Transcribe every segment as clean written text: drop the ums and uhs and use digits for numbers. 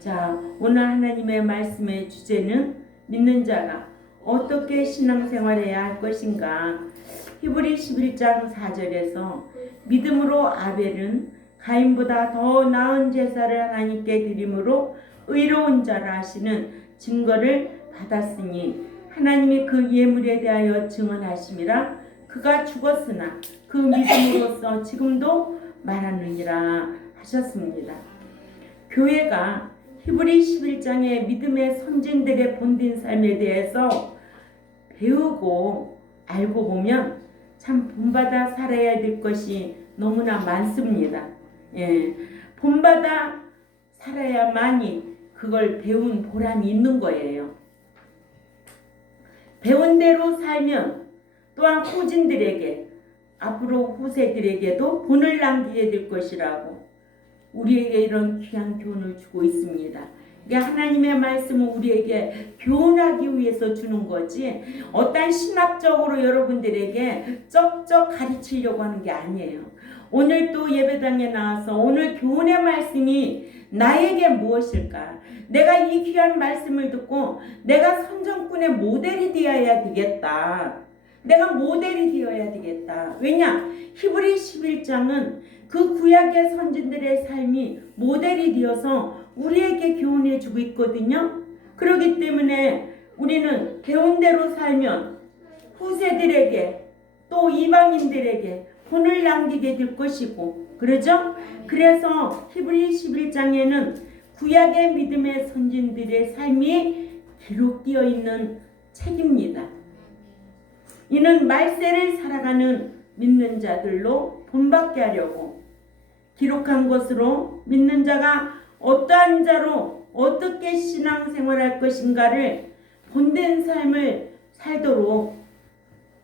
자, 오늘 하나님의 말씀의 주제는 믿는 자가 어떻게 신앙생활해야 할 것인가. 히브리 11장 4절에서 믿음으로 아벨은 가인보다 더 나은 제사를 하나님께 드림으로 의로운 자라 하시는 증거를 받았으니 하나님이 그 예물에 대하여 증언하심이라. 그가 죽었으나 그 믿음으로써 지금도 말하느니라 하셨습니다. 교회가 히브리 11장의 믿음의 선진들의 본din 삶에 대해서 배우고 알고 보면 참 본받아 살아야 될 것이 너무나 많습니다. 본받아 살아야만이 그걸 배운 보람이 있는 거예요. 배운 대로 살면 또한 후진들에게, 앞으로 후세들에게도 본을 남기게 될 것이라고 우리에게 이런 귀한 교훈을 주고 있습니다. 이게 하나님의 말씀은 우리에게 교훈하기 위해서 주는 거지 어떤 신학적으로 여러분들에게 쩍쩍 가르치려고 하는 게 아니에요. 오늘 또 예배당에 나와서 오늘 교훈의 말씀이 나에게 무엇일까? 내가 이 귀한 말씀을 듣고 내가 선정꾼의 모델이 되어야 되겠다. 내가 모델이 되어야 되겠다. 왜냐? 히브리 11장은 그 구약의 선진들의 삶이 모델이 되어서 우리에게 교훈해 주고 있거든요. 그렇기 때문에 우리는 배운 대로 살면 후세들에게 또 이방인들에게 본을 남기게 될 것이고, 그러죠? 그래서 히브리 11장에는 구약의 믿음의 선진들의 삶이 기록되어 있는 책입니다. 이는 말세를 살아가는 믿는 자들로 본받게 하려고 기록한 것으로 믿는 자가 어떠한 자로 어떻게 신앙생활할 것인가를 본된 삶을 살도록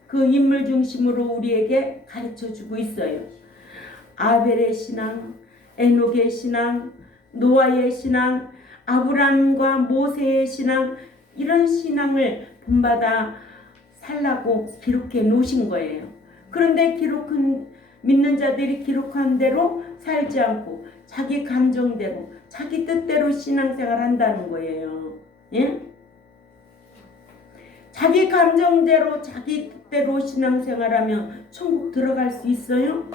그 인물 중심으로 우리에게 가르쳐주고 있어요. 아벨의 신앙, 에녹의 신앙, 노아의 신앙, 아브람과 모세의 신앙, 이런 신앙을 본받아 살라고 기록해 놓으신 거예요. 그런데 믿는 자들이 기록한 대로 살지 않고 자기 감정대로 자기 뜻대로 신앙생활 한다는 거예요. 예? 자기 감정대로 자기 뜻대로 신앙생활하면 천국 들어갈 수 있어요?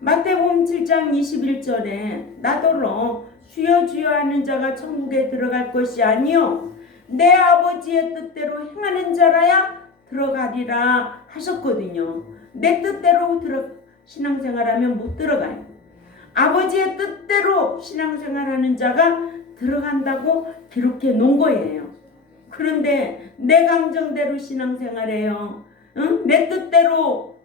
마태복음 7장 21절에 나더러 주여 주여 하는 자가 천국에 들어갈 것이 아니요 내 아버지의 뜻대로 행하는 자라야 들어가리라 하셨거든요. 내 뜻대로 신앙생활하면 못 들어가요. 아버지의 뜻대로 신앙생활하는 자가 들어간다고 기록해 놓은 거예요. 그런데 내 감정대로 신앙생활해요. 내 뜻대로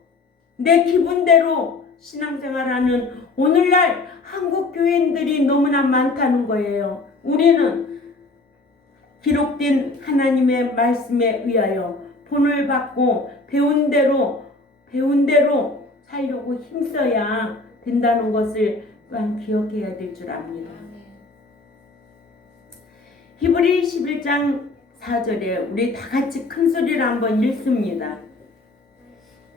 내 기분대로 신앙생활하는 오늘날 한국 교인들이 너무나 많다는 거예요. 우리는 기록된 하나님의 말씀에 의하여 본을 받고 배운 대로 살려고 힘써야 된다는 것을 또한 기억해야 될 줄 압니다. 히브리 11장 4절에 우리 다 같이 큰 소리로 한번 읽습니다.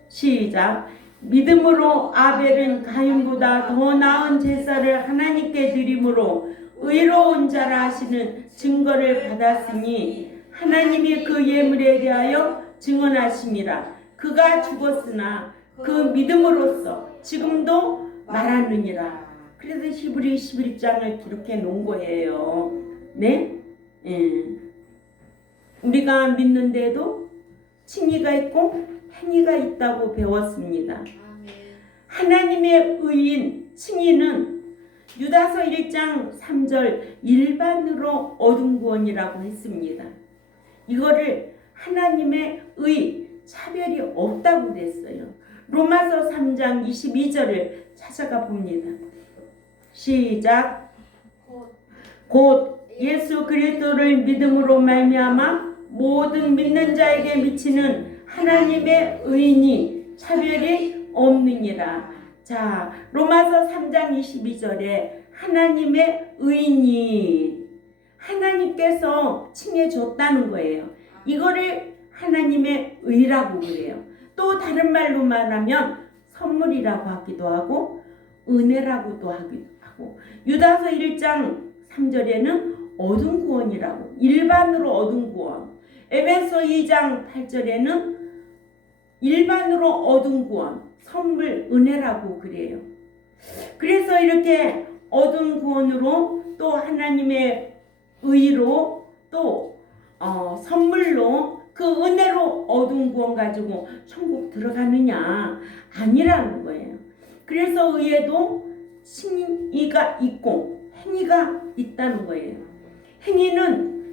시작. 믿음으로 아벨은 가인보다 더 나은 제사를 하나님께 드림으로 의로운 자라 하시는 증거를 받았으니 하나님이 그 예물에 대하여 증언하심이라. 그가 죽었으나 그 믿음으로써 지금도 말하느니라. 그래서 히브리 11장을 기록해 놓은 거예요. 네? 우리가 믿는데도 칭의가 있고 행위가 있다고 배웠습니다. 하나님의 의인 칭의는 유다서 1장 3절 일반으로 얻은 구원이라고 했습니다. 이거를 하나님의 의, 차별이 없다고 그랬어요. 로마서 3장 22절을 찾아가 봅니다. 시작. 곧 예수 그리스도를 믿음으로 말미암아 모든 믿는 자에게 미치는 하나님의 의인이 차별이 없느니라. 자, 로마서 3장 22절에 하나님의 의인이 하나님께서 칭해 줬다는 거예요. 이거를 하나님의 의라고 그래요. 또 다른 말로 말하면 선물이라고 하기도 하고 은혜라고도 하기도 하고, 유다서 1장 3절에는 얻은 구원이라고. 일반으로 얻은 구원. 에베소 2장 8절에는 일반으로 얻은 구원, 선물, 은혜라고 그래요. 그래서 이렇게 얻은 구원으로 또 하나님의 의로 또 선물로 그 은혜로 얻은 구원 가지고 천국 들어가느냐? 아니라는 거예요. 그래서 의에도 칭의가 있고 행위가 있다는 거예요. 행위는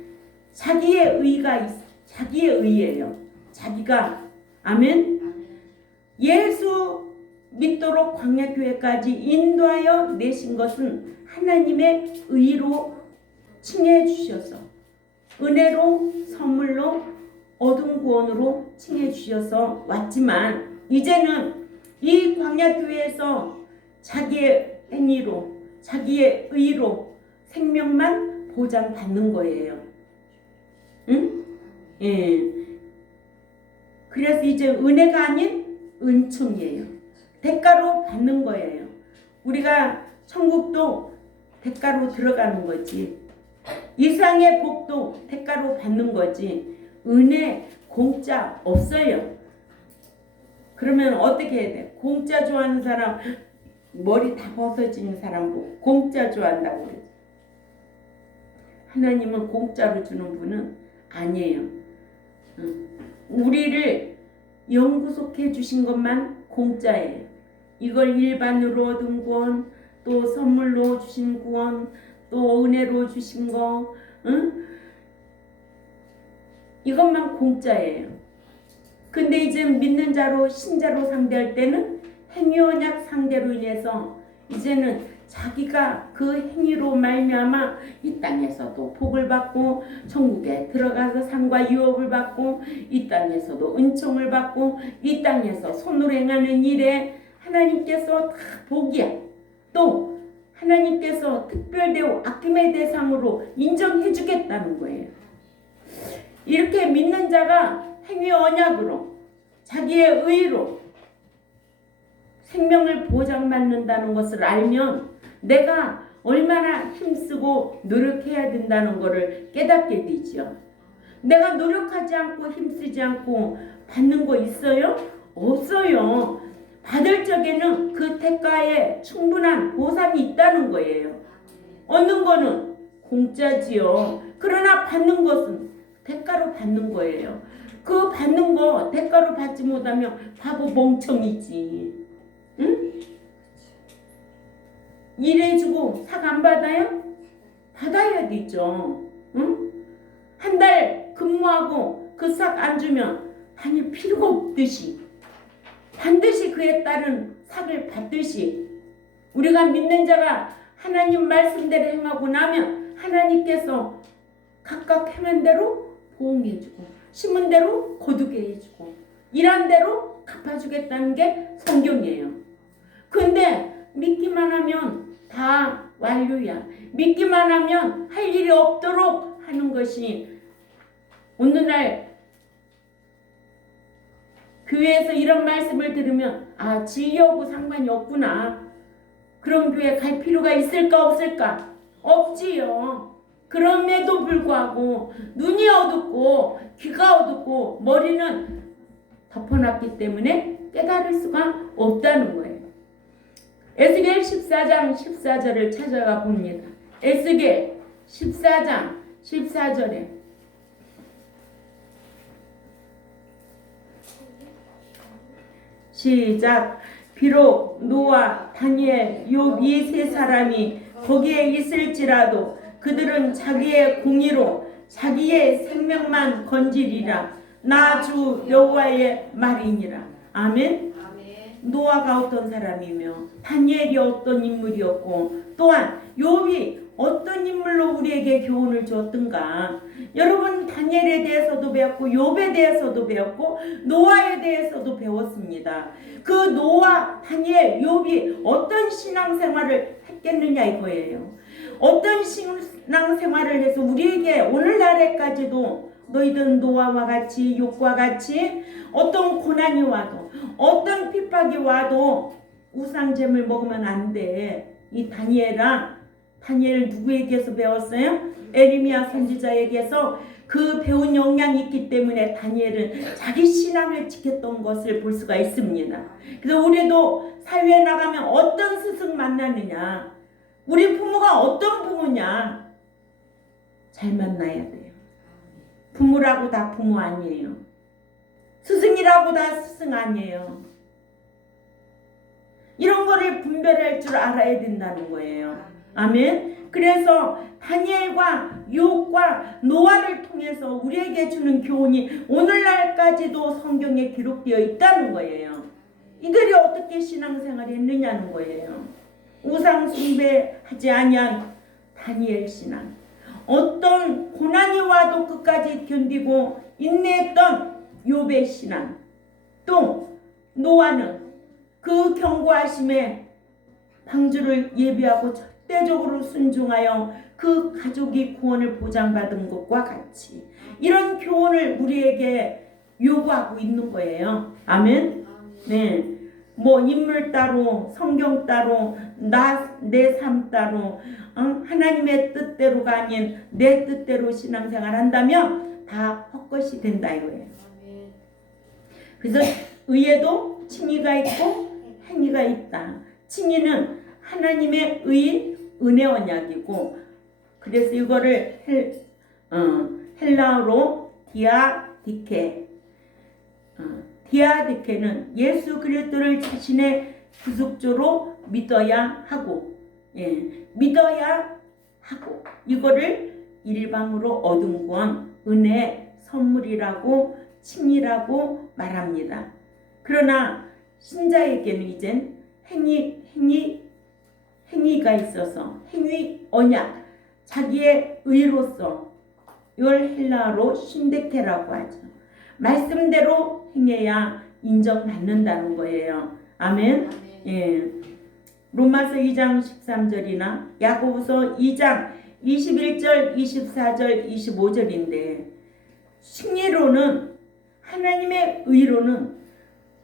자기의 의예요. 자기가 아멘. 예수 믿도록 광야교회까지 인도하여 내신 것은 하나님의 의로 칭해 주셔서 은혜로 선물로 얻은 구원으로 칭해 주셔서 왔지만 이제는 이 광야교회에서 자기의 행위로 자기의 의로 생명만 보장받는 거예요. 응? 예. 그래서 이제 은혜가 아닌 은총이에요. 대가로 받는 거예요. 우리가 천국도 대가로 들어가는 거지. 이상의 복도 대가로 받는 거지. 은혜 공짜 없어요. 그러면 어떻게 해야 돼? 공짜 좋아하는 사람, 머리 다 벗어지는 사람 보고 공짜 좋아한다고 그러지. 하나님은 공짜로 주는 분은 아니에요. 우리를 영구속해 주신 것만 공짜예요. 이걸 일반으로 얻은 구원, 또 선물로 주신 구원, 또 은혜로 주신 거, 이것만 공짜예요. 근데 이제 믿는 자로 신자로 상대할 때는 행위 언약 상대로 인해서 이제는 자기가 그 행위로 말미암아 이 땅에서도 복을 받고 천국에 들어가서 상과 유업을 받고 이 땅에서도 은총을 받고 이 땅에서 손으로 행하는 일에 하나님께서 다 복이야. 또 하나님께서 특별대우 아낌의 대상으로 인정해 주겠다는 거예요. 이렇게 믿는 자가 행위 언약으로 자기의 의로 생명을 보장받는다는 것을 알면 내가 얼마나 힘쓰고 노력해야 된다는 것을 깨닫게 되죠. 내가 노력하지 않고 힘쓰지 않고 받는 거 있어요? 없어요. 받을 적에는 그 대가에 충분한 보상이 있다는 거예요. 얻는 거는 공짜지요. 그러나 받는 것은 대가로 받는 거예요. 그 받는 거 대가로 받지 못하면 바보 멍청이지. 응? 일해주고 삭 안 받아요? 받아야 되죠. 응? 한 달 근무하고 그 삭 안 주면 다닐 필요가 없듯이 반드시 그에 따른 삭을 받듯이 우리가 믿는 자가 하나님 말씀대로 행하고 나면 하나님께서 각각 행한 대로 보응해주고 심은 대로 거두게 해주고 일한 대로 갚아주겠다는 게 성경이에요. 근데 믿기만 하면 다 완료야. 믿기만 하면 할 일이 없도록 하는 것이 오늘날 교회에서 이런 말씀을 들으면 아 진리하고 상관이 없구나. 그런 교회 갈 필요가 있을까 없을까? 없지요. 그럼에도 불구하고 눈이 어둡고 귀가 어둡고 머리는 덮어놨기 때문에 깨달을 수가 없다는 거예요. 에스겔 14장 14절을 찾아가 봅니다. 에스겔 14장 14절에 시작. 비록 노아, 다니엘, 욥 이 세 사람이 거기에 있을지라도 그들은 자기의 공의로 자기의 생명만 건지리라. 나 주 여호와의 말이니라. 아멘. 노아가 어떤 사람이며 다니엘이 어떤 인물이었고 또한 욥이 어떤 인물로 우리에게 교훈을 줬던가. 여러분 다니엘에 대해서도 배웠고 욥에 대해서도 배웠고 노아에 대해서도 배웠습니다. 그 노아, 다니엘, 욥이 어떤 신앙생활을 했겠느냐 이거예요. 어떤 신앙생활을 해서 우리에게 오늘날에까지도 너희들은 노아와 같이 욥과 같이 어떤 고난이 와도 어떤 핍박이 와도 우상잼을 먹으면 안 돼. 이 다니엘아 다니엘 누구에게서 배웠어요? 에레미야 선지자에게서 그 배운 역량이 있기 때문에 다니엘은 자기 신앙을 지켰던 것을 볼 수가 있습니다. 그래서 우리도 사회에 나가면 어떤 스승 만나느냐, 우리 부모가 어떤 부모냐 잘 만나야 돼요. 부모라고 다 부모 아니에요. 스승이라고 다 스승 아니에요. 이런 거를 분별할 줄 알아야 된다는 거예요. 아멘. 그래서 다니엘과 욥과 노아를 통해서 우리에게 주는 교훈이 오늘날까지도 성경에 기록되어 있다는 거예요. 이들이 어떻게 신앙생활을 했느냐는 거예요. 우상 숭배하지 아니한 다니엘 신앙, 어떤 고난이 와도 끝까지 견디고 인내했던 욥의 신앙, 또 노아는 그 경고하심에 방주를 예비하고 절대적으로 순종하여 그 가족이 구원을 보장받은 것과 같이 이런 교훈을 우리에게 요구하고 있는 거예요. 아멘. 네. 뭐 인물 따로, 성경 따로, 내 삶 따로, 하나님의 뜻대로가 아닌 내 뜻대로 신앙생활 한다면 다 헛것이 된다 이거예요. 그래서 의에도 칭의가 있고 행위가 있다. 칭의는 하나님의 의인, 은혜 언약이고, 그래서 이거를 헬라어로 디아디케, 디아디케는 예수 그리스도를 자신의 구속주로 믿어야 하고, 믿어야 하고, 이거를 일방으로 얻은 구원, 은혜, 선물이라고 칭의라고 말합니다. 그러나 신자에게는 이젠 행위가 있어서 행위 언약, 자기의 의로서 이걸 헬라어로 신데케라고 하죠. 말씀대로 행해야 인정받는다는 거예요. 아멘. 예. 로마서 2장 13절이나 야고보서 2장 21절, 24절, 25절인데 칭의로는 하나님의 의로는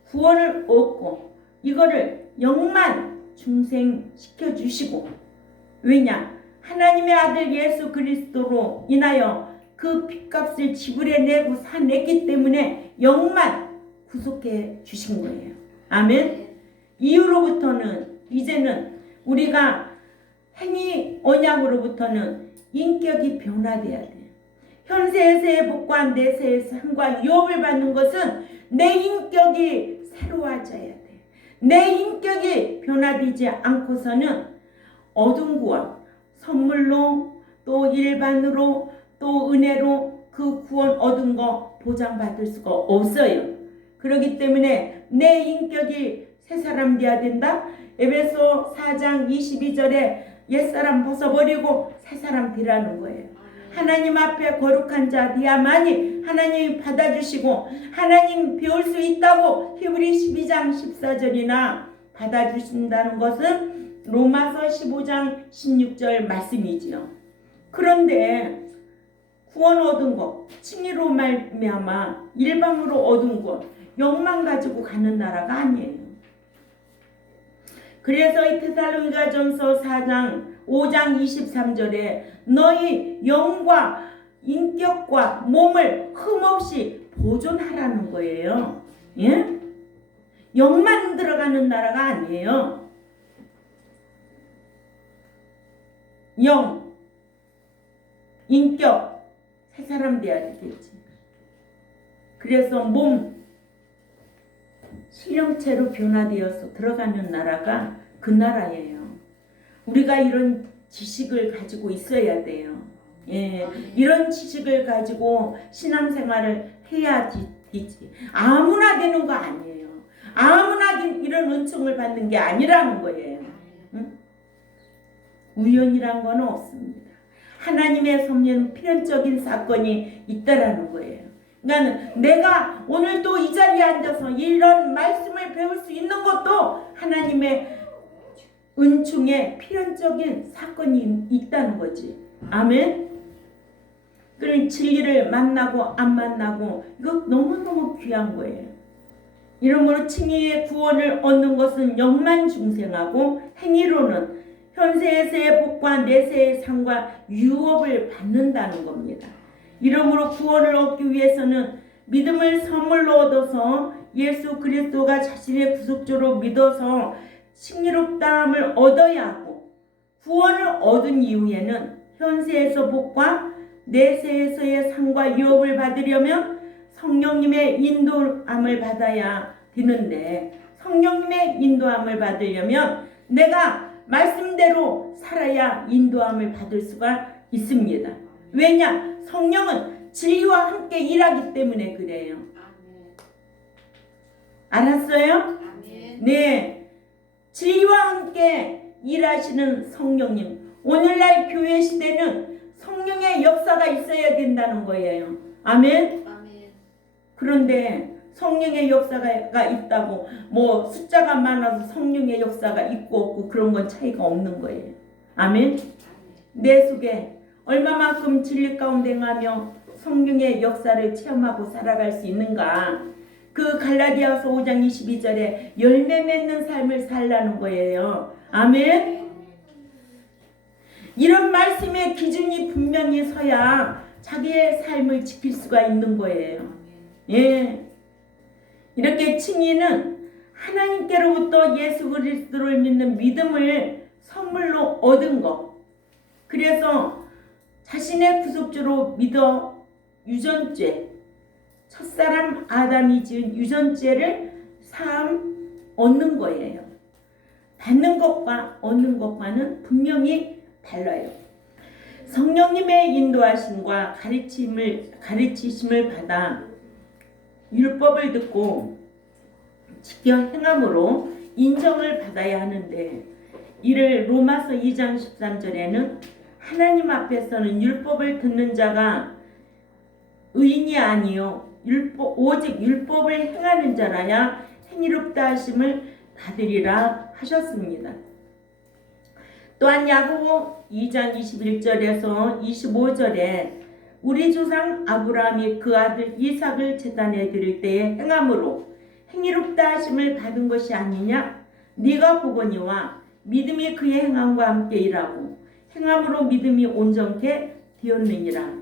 구원을 얻고 이거를 영만 중생시켜 주시고, 왜냐? 하나님의 아들 예수 그리스도로 인하여 그 핏값을 지불해 내고 사냈기 때문에 영만 구속해 주신 거예요. 아멘. 이후로부터는 이제는 우리가 행위 언약으로부터는 인격이 변화돼야 돼요. 현세에서의 복과 내세의 상과 유업을 받는 것은 내 인격이 새로워져야 돼. 내 인격이 변화되지 않고서는 얻은 구원, 선물로 또 일반으로 또 은혜로 그 구원 얻은 거 보장받을 수가 없어요. 그렇기 때문에 내 인격이 새 사람 되어야 된다. 에베소 4장 22절에 옛사람 벗어버리고 새 사람 되라는 거예요. 하나님 앞에 거룩한 자 되야만이 하나님이 받아주시고 하나님 배울 수 있다고 히브리 12장 14절이나 받아주신다는 것은 로마서 15장 16절 말씀이지요. 그런데 구원 얻은 것, 칭의로 말미암아 일방으로 얻은 것, 영만 가지고 가는 나라가 아니에요. 그래서 이 데살로니가전서 5장 23절에 너희 영과 인격과 몸을 흠없이 보존하라는 거예요. 예? 영만 들어가는 나라가 아니에요. 영, 인격, 새 사람 돼야 되겠지. 그래서 몸, 신령체로 변화되어서 들어가는 나라가 그 나라예요. 우리가 이런 지식을 가지고 있어야 돼요. 예, 이런 지식을 가지고 신앙생활을 해야 되지. 아무나 되는 거 아니에요. 아무나 이런 은총을 받는 게 아니라는 거예요. 응? 우연이란 건 없습니다. 하나님의 섭리는 필연적인 사건이 있다라는 거예요. 그러니까 내가 오늘 또 이 자리에 앉아서 이런 말씀을 배울 수 있는 것도 하나님의 은총의 필연적인 사건이 있다는 거지. 아멘. 그런 진리를 만나고 안 만나고 이거 너무너무 귀한 거예요. 이러므로 칭의의 구원을 얻는 것은 영만 중생하고 행위로는 현세에서의 복과 내세의 상과 유업을 받는다는 겁니다. 이러므로 구원을 얻기 위해서는 믿음을 선물로 얻어서 예수 그리스도가 자신의 구속주로 믿어서 승리롭다함을 얻어야 하고, 구원을 얻은 이후에는 현세에서 복과 내세에서의 상과 유업을 받으려면 성령님의 인도함을 받아야 되는데, 성령님의 인도함을 받으려면 내가 말씀대로 살아야 인도함을 받을 수가 있습니다. 왜냐? 성령은 진리와 함께 일하기 때문에 그래요. 알았어요? 네. 진리와 함께 일하시는 성령님. 오늘날 교회 시대는 성령의 역사가 있어야 된다는 거예요. 아멘? 그런데 성령의 역사가 있다고 뭐 숫자가 많아서 성령의 역사가 있고 없고 그런 건 차이가 없는 거예요. 아멘? 내 속에 얼마만큼 진리 가운데 가며 성령의 역사를 체험하고 살아갈 수 있는가? 그 갈라디아서 5장 22절에 열매 맺는 삶을 살라는 거예요. 아멘? 이런 말씀의 기준이 분명히 서야 자기의 삶을 지킬 수가 있는 거예요. 예. 이렇게 칭의는 하나님께로부터 예수 그리스도를 믿는 믿음을 선물로 얻은 것. 그래서 자신의 구속주로 믿어 유전죄, 첫사람 아담이 지은 유전죄를 사함 얻는 거예요. 받는 것과 얻는 것과는 분명히 달라요. 성령님의 인도하심과 가르치심을 받아 율법을 듣고 지켜 행함으로 인정을 받아야 하는데, 이를 로마서 2장 13절에는 하나님 앞에서는 율법을 듣는 자가 의인이 아니요 오직 율법을 행하는 자라야 행위롭다 하심을 받으리라 하셨습니다. 또한 야고보 2장 21절에서 25절에 우리 조상 아브라함이 그 아들 이삭을 제단에 드릴 때에 행함으로 행위롭다 하심을 받은 것이 아니냐? 네가 보거니와 믿음이 그의 행함과 함께 일하고 행함으로 믿음이 온전케 되었느니라.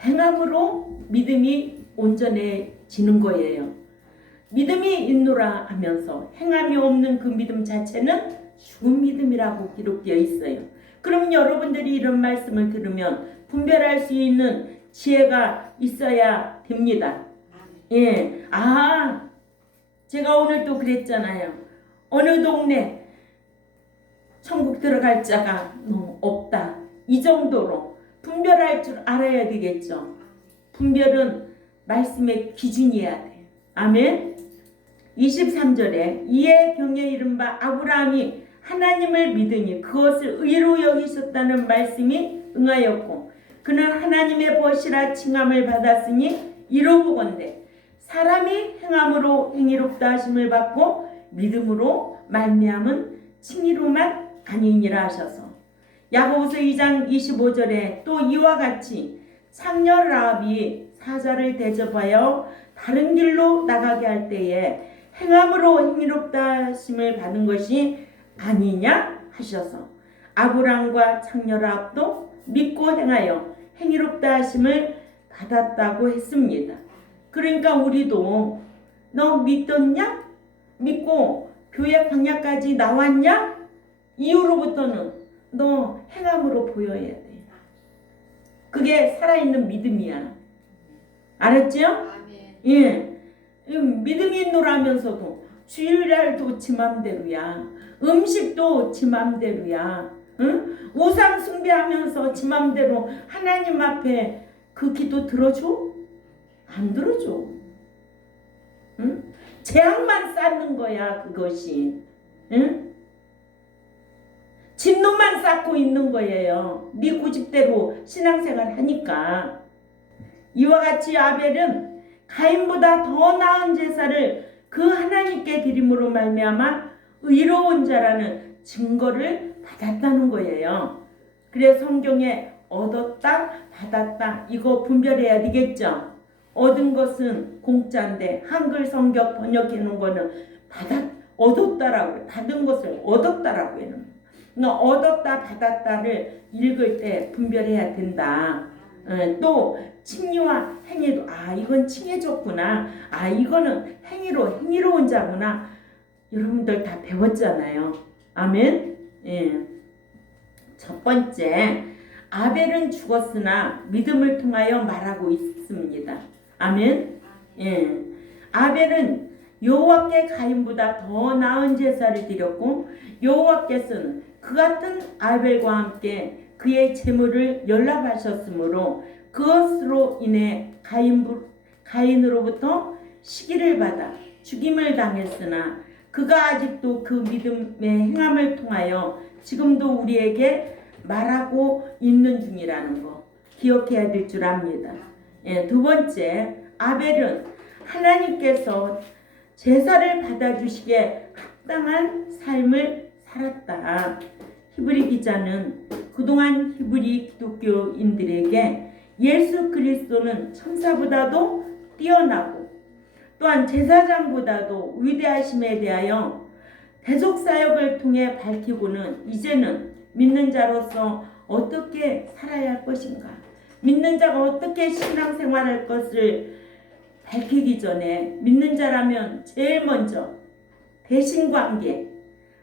행함으로 믿음이 온전해지는 거예요. 믿음이 있노라 하면서 행함이 없는 그 믿음 자체는 죽은 믿음이라고 기록되어 있어요. 그럼 여러분들이 이런 말씀을 들으면 분별할 수 있는 지혜가 있어야 됩니다. 예, 제가 오늘 또 그랬잖아요. 어느 동네 천국 들어갈 자가 너무 없다. 이 정도로 분별할 줄 알아야 되겠죠. 분별은 말씀의 기준이어야 돼요. 아멘. 23절에 이에 경에 이른 바 아브라함이 하나님을 믿으니 그것을 의로 여기셨다는 말씀이 응하였고, 그는 하나님의 벗이라 칭함을 받았으니 이로보건대 사람이 행함으로 행위롭다 하심을 받고 믿음으로 말미암은 칭의로만 아니니라 하셔서, 야고보서 2장 25절에 또 이와 같이 창녀 라합이 사자를 대접하여 다른 길로 나가게 할 때에 행함으로 행위롭다 하심을 받은 것이 아니냐 하셔서 아브람과 창녀 라합도 믿고 행하여 행위롭다 하심을 받았다고 했습니다. 그러니까 우리도 너 믿었냐? 믿고 교회 광야까지 나왔냐? 이후로부터는 너 행함으로 보여야 돼. 그게 살아있는 믿음이야. 알았죠? 예. 믿음이 있노라면서도 주일날도 지 맘대로야. 음식도 지 맘대로야. 응? 우상 숭배하면서 지 맘대로 하나님 앞에 그 기도 들어줘? 안 들어줘. 응? 재앙만 쌓는 거야 그것이. 응? 진노만 쌓고 있는 거예요. 네 고집대로 신앙생활 하니까. 이와 같이 아벨은 가인보다 더 나은 제사를 그 하나님께 드림으로 말미암아 의로운 자라는 증거를 받았다는 거예요. 그래서 성경에 얻었다, 받았다 이거 분별해야 되겠죠. 얻은 것은 공짜인데 한글 성경 번역해 놓은 거는 얻었다라고, 받은 것을 얻었다라고 해요. 얻었다 받았다를 읽을 때 분별해야 된다. 또 칭의와 행위도 이건 칭해줬구나. 이거는 행위로운 자구나. 여러분들 다 배웠잖아요. 아멘. 예. 첫 번째, 아벨은 죽었으나 믿음을 통하여 말하고 있습니다. 아멘. 예. 아벨은 여호와께 가인보다 더 나은 제사를 드렸고 여호와께서는 그 같은 아벨과 함께 그의 제물을 연락하셨으므로 그것으로 인해 가인으로부터 시기를 받아 죽임을 당했으나 그가 아직도 그 믿음의 행함을 통하여 지금도 우리에게 말하고 있는 중이라는 거 기억해야 될 줄 압니다. 예, 두 번째, 아벨은 하나님께서 제사를 받아주시기에 합당한 삶을 살았다. 히브리 기자는 그동안 히브리 기독교인들에게 예수 그리스도는 천사보다도 뛰어나고 또한 제사장보다도 위대하심에 대하여 대속사역을 통해 밝히고는 이제는 믿는 자로서 어떻게 살아야 할 것인가, 믿는 자가 어떻게 신앙생활할 것을 밝히기 전에 믿는 자라면 제일 먼저 대신관계,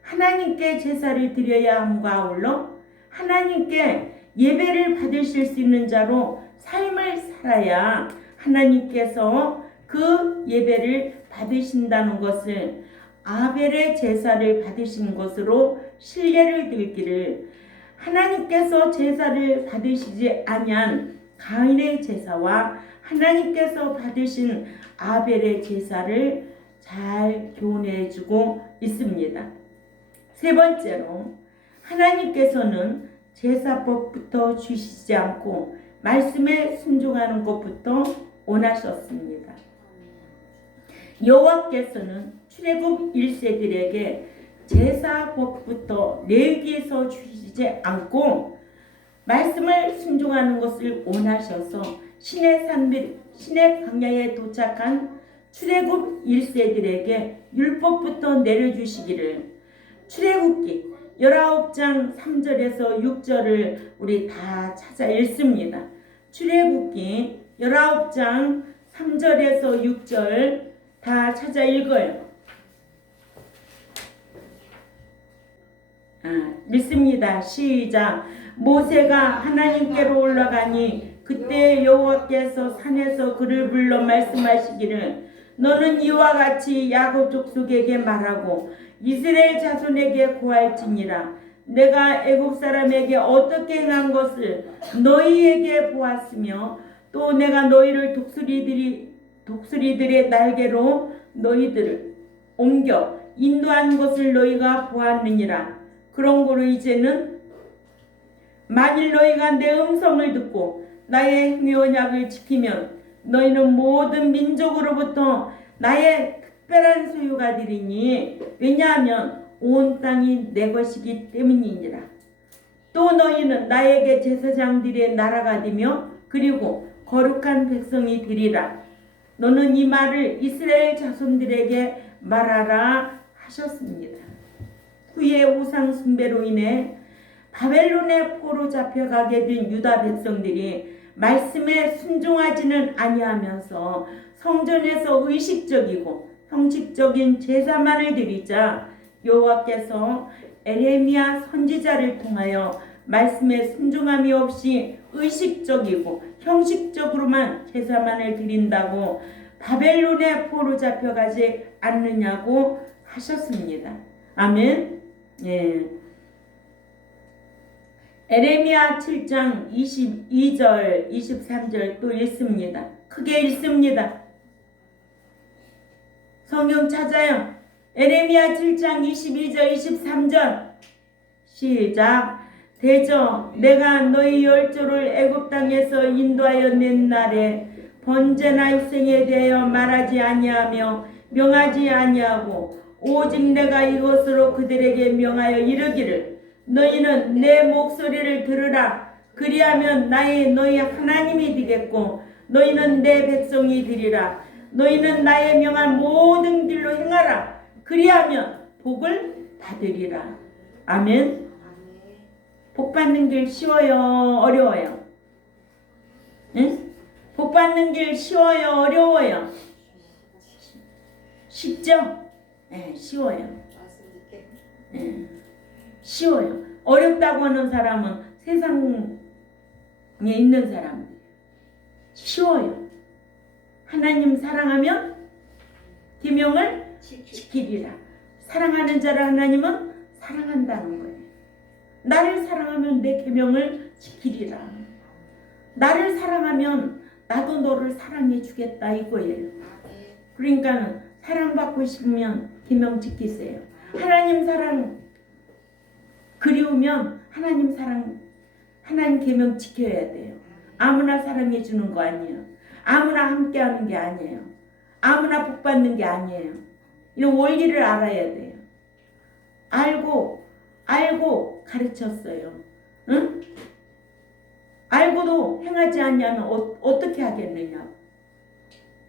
하나님께 제사를 드려야 함과 아울러 하나님께 예배를 받으실 수 있는 자로 삶을 살아야 하나님께서 그 예배를 받으신다는 것을 아벨의 제사를 받으신 것으로 신뢰를 들기를, 하나님께서 제사를 받으시지 아니한 가인의 제사와 하나님께서 받으신 아벨의 제사를 잘 교훈해 주고 있습니다. 세 번째로, 하나님께서는 제사법부터 주시지 않고 말씀에 순종하는 것부터 원하셨습니다. 여호와께서는 출애굽 1세들에게 제사법부터 레위기에서 주시지 않고 말씀을 순종하는 것을 원하셔서 신의 광야에 도착한 출애굽 1세들에게 율법부터 내려주시기를, 출애굽기 19장 3절에서 6절을 우리 다 찾아 읽습니다. 출애굽기 19장 3절에서 6절 다 찾아 읽어요. 읽습니다. 시작. 모세가 하나님께로 올라가니 그때 여호와께서 산에서 그를 불러 말씀하시기를, 너는 이와 같이 야곱 족속에게 말하고 이스라엘 자손에게 고할지니라. 내가 애굽 사람에게 어떻게 행한 것을 너희에게 보았으며 또 내가 너희를 독수리들의 날개로 너희들을 옮겨 인도한 것을 너희가 보았느니라. 그러므로 이제는 만일 너희가 내 음성을 듣고 나의 행위 언약을 지키면 너희는 모든 민족으로부터 나의 특별한 소유가 되리니, 왜냐하면 온 땅이 내 것이기 때문이니라. 또 너희는 나에게 제사장들의 나라가 되며 그리고 거룩한 백성이 되리라. 너는 이 말을 이스라엘 자손들에게 말하라 하셨습니다. 후에 우상 숭배로 인해 바벨론의 포로 잡혀가게 된 유다 백성들이 말씀에 순종하지는 아니하면서 성전에서 의식적이고 형식적인 제사만을 드리자 여호와께서 에레미야 선지자를 통하여 말씀에 순종함이 없이 의식적이고 형식적으로만 제사만을 드린다고 바벨론의 포로 잡혀가지 않느냐고 하셨습니다. 아멘. 예. 에레미야 7장 22절 23절 또 읽습니다. 크게 읽습니다. 성경 찾아요. 에레미야 7장 22절 23절 시작. 대저 내가 너희 열조를 애굽 땅에서 인도하여 낸 날에 번제나 희생에 대하여 말하지 아니하며 명하지 아니하고 오직 내가 이것으로 그들에게 명하여 이르기를, 너희는 내 목소리를 들으라. 그리하면 너희 하나님이 되겠고 너희는 내 백성이 되리라. 너희는 나의 명한 모든 길로 행하라. 그리하면 복을 받으리라. 아멘. 복 받는 길 쉬워요, 어려워요? 응? 복 받는 길 쉬워요, 어려워요? 쉽죠? 네, 쉬워요. 네, 쉬워요. 어렵다고 하는 사람은 세상에 있는 사람들. 쉬워요. 하나님 사랑하면 계명을 지키리라. 사랑하는 자를 하나님은 사랑한다는 거예요. 나를 사랑하면 내 계명을 지키리라. 나를 사랑하면 나도 너를 사랑해 주겠다 이거예요. 그러니까 사랑받고 싶으면 계명 지키세요. 하나님 사랑 그리우면 하나님 사랑, 하나님 계명 지켜야 돼요. 아무나 사랑해 주는 거 아니에요. 아무나 함께 하는 게 아니에요. 아무나 복 받는 게 아니에요. 이런 원리를 알아야 돼요. 알고 가르쳤어요. 응? 알고도 행하지 않냐면 어떻게 하겠느냐.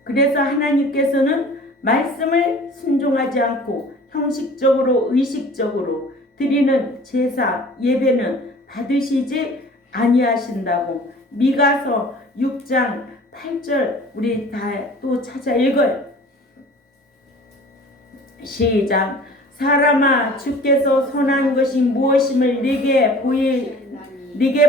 그래서 하나님께서는 말씀을 순종하지 않고 형식적으로 의식적으로 드리는 제사 예배는 받으시지 아니하신다고. 미가서 6장 8절 우리 다 또 찾아 읽어요. 시작. 사람아 주께서 선한 것이 무엇임을 네게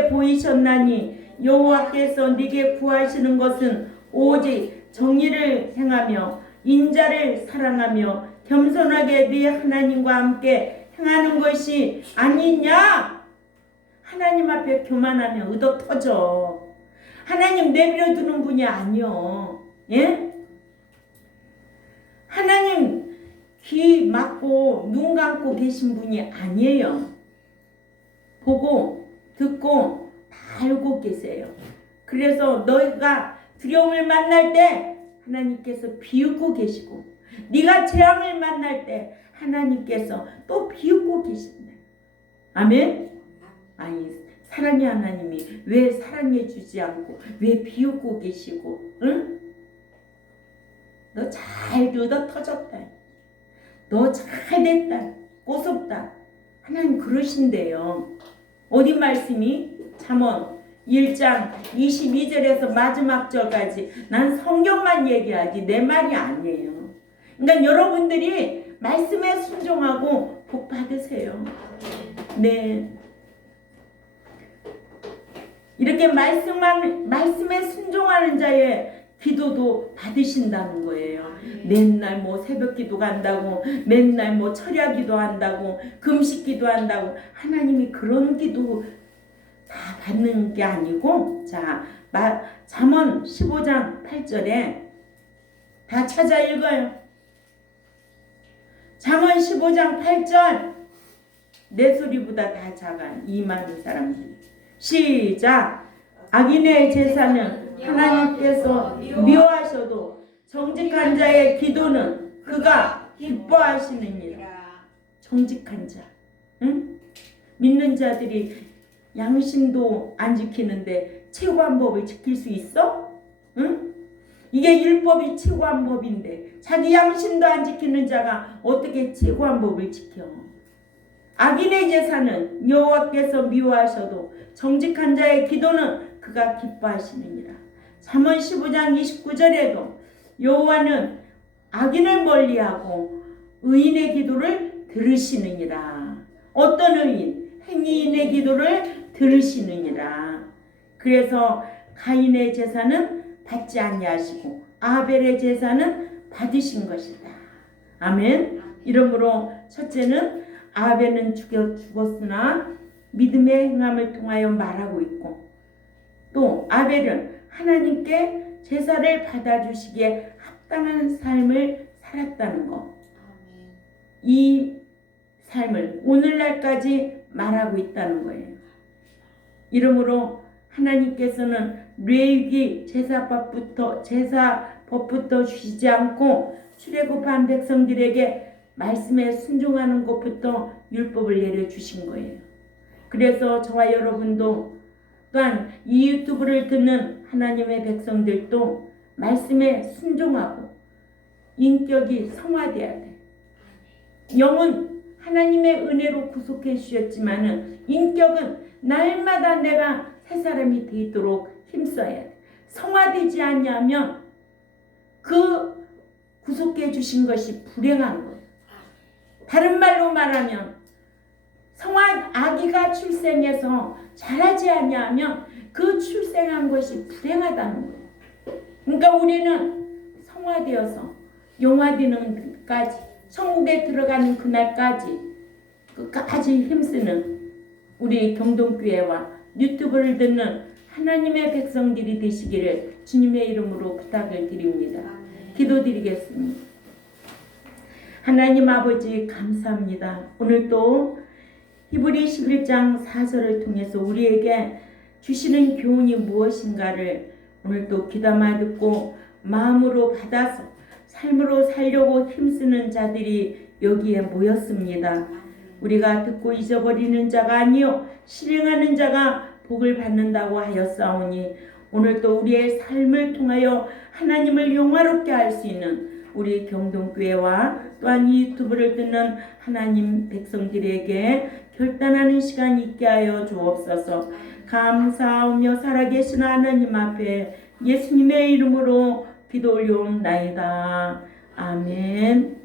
보이셨나니 여호와께서 네게 구하시는 것은 오직 정의를 행하며 인자를 사랑하며 겸손하게 네 하나님과 함께 행하는 것이 아니냐. 하나님 앞에 교만하면 의도 터져. 하나님 내버려 두는 분이 아니요. 예? 하나님 귀 막고 눈 감고 계신 분이 아니에요. 보고 듣고 다 알고 계세요. 그래서 너희가 두려움을 만날 때 하나님께서 비웃고 계시고 네가 재앙을 만날 때 하나님께서 또 비웃고 계신다. 아멘? 아니 사랑의 하나님이 왜 사랑해 주지 않고 왜 비웃고 계시고 응? 너 잘 얻어 터졌다. 너 잘 됐다. 꼬숩다. 하나님 그러신대요. 어디 말씀이? 잠언 1장 22절에서 마지막 절까지 난 성경만 얘기하지 내 말이 아니에요. 그러니까 여러분들이 말씀에 순종하고 복 받으세요. 네. 이렇게 말씀에 순종하는 자의 기도도 받으신다는 거예요. 맨날 뭐 새벽 기도 간다고, 맨날 뭐 철야 기도 한다고, 금식 기도 한다고, 하나님이 그런 기도 다 받는 게 아니고, 자, 잠언 15장 8절에 다 찾아 읽어요. 잠언 15장 8절. 내 소리보다 다 작아. 이 많은 사람들이. 시작. 악인의 제사는 하나님께서 미워하셔도 정직한 자의 기도는 그가 기뻐하시느니라. 정직한 자. 응? 믿는 자들이 양심도 안 지키는데 최고한 법을 지킬 수 있어? 응? 이게 율법이 최고한 법인데 자기 양심도 안 지키는 자가 어떻게 최고한 법을 지켜? 악인의 제사는 여호와께서 미워하셔도 정직한 자의 기도는 그가 기뻐하시느니라. 잠언 15장 29절에도 여호와는 악인을 멀리하고 의인의 기도를 들으시느니라. 어떤 의인? 행위인의 기도를 들으시느니라. 그래서 가인의 제사는 받지 아니하시고 아벨의 제사는 받으신 것이다. 아멘. 이러므로 첫째는 아벨은 죽었으나 믿음의 행함을 통하여 말하고 있고, 또 아벨은 하나님께 제사를 받아주시기에 합당한 삶을 살았다는 것. 이 삶을 오늘날까지 말하고 있다는 거예요. 이러므로 하나님께서는 레위기 제사법부터 쉬지 않고 출애굽한 백성들에게 말씀에 순종하는 것부터 율법을 내려주신 거예요. 그래서 저와 여러분도 또한 이 유튜브를 듣는 하나님의 백성들도 말씀에 순종하고 인격이 성화돼야 돼. 영은 하나님의 은혜로 구속해 주셨지만은 인격은 날마다 내가 새 사람이 되도록 힘써야 돼. 성화되지 않냐면 그 구속해 주신 것이 불행한 거예요. 다른 말로 말하면 성화 아기가 출생해서 자라지 않냐면 그 출생한 것이 불행하다는 거예요. 그러니까 우리는 성화되어서 영화되는 까지 천국에 들어가는 그날까지 끝까지 힘쓰는 우리 경동교회와 유튜브를 듣는 하나님의 백성들이 되시기를 주님의 이름으로 부탁을 드립니다. 기도드리겠습니다. 하나님 아버지 감사합니다. 오늘도 히브리 11장 4절을 통해서 우리에게 주시는 교훈이 무엇인가를 오늘도 귀담아 듣고 마음으로 받아서 삶으로 살려고 힘쓰는 자들이 여기에 모였습니다. 우리가 듣고 잊어버리는 자가 아니요 실행하는 자가 복을 받는다고 하였사오니 오늘도 우리의 삶을 통하여 하나님을 영화롭게 할 수 있는 우리 경동교회와 또한 이 유튜브를 듣는 하나님 백성들에게 결단하는 시간이 있게 하여 주옵소서. 감사하며 살아계신 하나님 앞에 예수님의 이름으로 기도 올려옵나이다. 아멘.